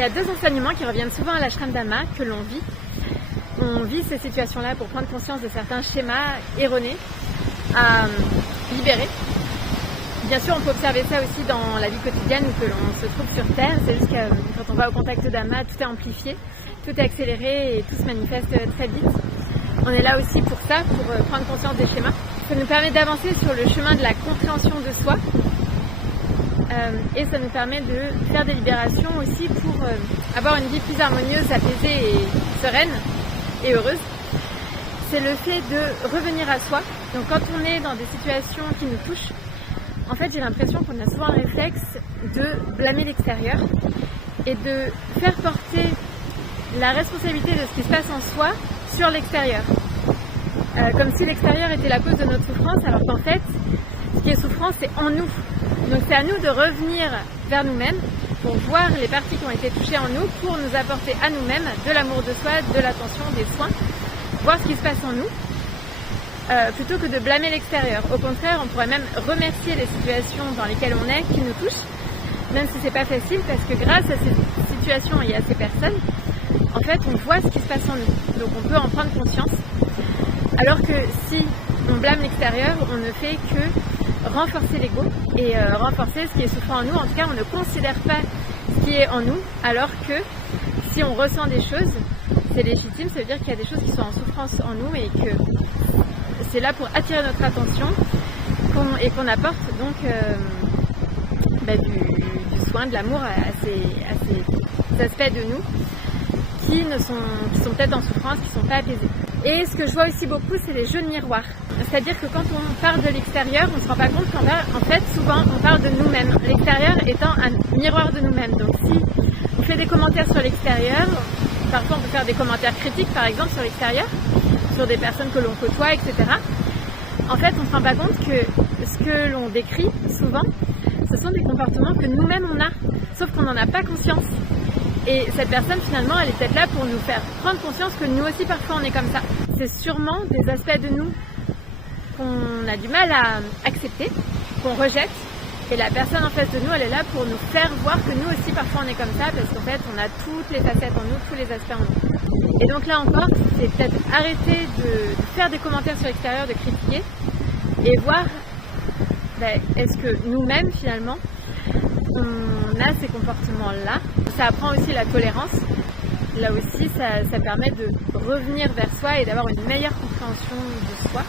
y a deux enseignements qui reviennent souvent à l'ashram Dhamma que l'on vit. On vit ces situations-là pour prendre conscience de certains schémas erronés à libérer. Bien sûr, on peut observer ça aussi dans la vie quotidienne où que l'on se trouve sur Terre. C'est juste que quand on va au contact Dhamma, tout est amplifié, tout est accéléré et tout se manifeste très vite. On est là aussi pour ça, pour prendre conscience des schémas. Ça nous permet d'avancer sur le chemin de la compréhension de soi. Et ça nous permet de faire des libérations aussi pour avoir une vie plus harmonieuse, apaisée et sereine et heureuse. C'est le fait de revenir à soi. Donc quand on est dans des situations qui nous touchent, en fait j'ai l'impression qu'on a souvent un réflexe de blâmer l'extérieur et de faire porter la responsabilité de ce qui se passe en soi sur l'extérieur. Comme si l'extérieur était la cause de notre souffrance, alors qu'en fait, ce qui est souffrance, c'est en nous. Donc c'est à nous de revenir vers nous-mêmes pour voir les parties qui ont été touchées en nous, pour nous apporter à nous-mêmes de l'amour de soi, de l'attention, des soins, voir ce qui se passe en nous, plutôt que de blâmer l'extérieur. Au contraire, on pourrait même remercier les situations dans lesquelles on est, qui nous touchent, même si c'est pas facile, parce que grâce à ces situations et à ces personnes, en fait, on voit ce qui se passe en nous. Donc on peut en prendre conscience. Alors que si on blâme l'extérieur, on ne fait que renforcer l'ego et renforcer ce qui est souffrant en nous. En tout cas, on ne considère pas ce qui est en nous, alors que si on ressent des choses, c'est légitime, ça veut dire qu'il y a des choses qui sont en souffrance en nous et que c'est là pour attirer notre attention et qu'on apporte donc du soin, de l'amour à ces aspects de nous qui sont peut-être en souffrance, qui ne sont pas apaisés. Et ce que je vois aussi beaucoup, c'est les jeux de miroir. C'est-à-dire que quand on parle de l'extérieur, on ne se rend pas compte qu'en fait, souvent, on parle de nous-mêmes. L'extérieur étant un miroir de nous-mêmes. Donc si on fait des commentaires sur l'extérieur, parfois on peut faire des commentaires critiques, par exemple, sur l'extérieur, sur des personnes que l'on côtoie, etc. En fait, on ne se rend pas compte que ce que l'on décrit, souvent, ce sont des comportements que nous-mêmes on a, sauf qu'on n'en a pas conscience. Et cette personne, finalement, elle est peut-être là pour nous faire prendre conscience que nous aussi, parfois, on est comme ça. C'est sûrement des aspects de nous qu'on a du mal à accepter, qu'on rejette. Et la personne en face de nous, elle est là pour nous faire voir que nous aussi, parfois, on est comme ça, parce qu'en fait, on a toutes les facettes en nous, tous les aspects en nous. Et donc là encore, c'est peut-être arrêter de faire des commentaires sur l'extérieur, de critiquer, et voir est-ce que nous-mêmes, finalement, on a ces comportements-là. Ça apprend aussi la tolérance. Là aussi, ça permet de revenir vers soi et d'avoir une meilleure compréhension de soi.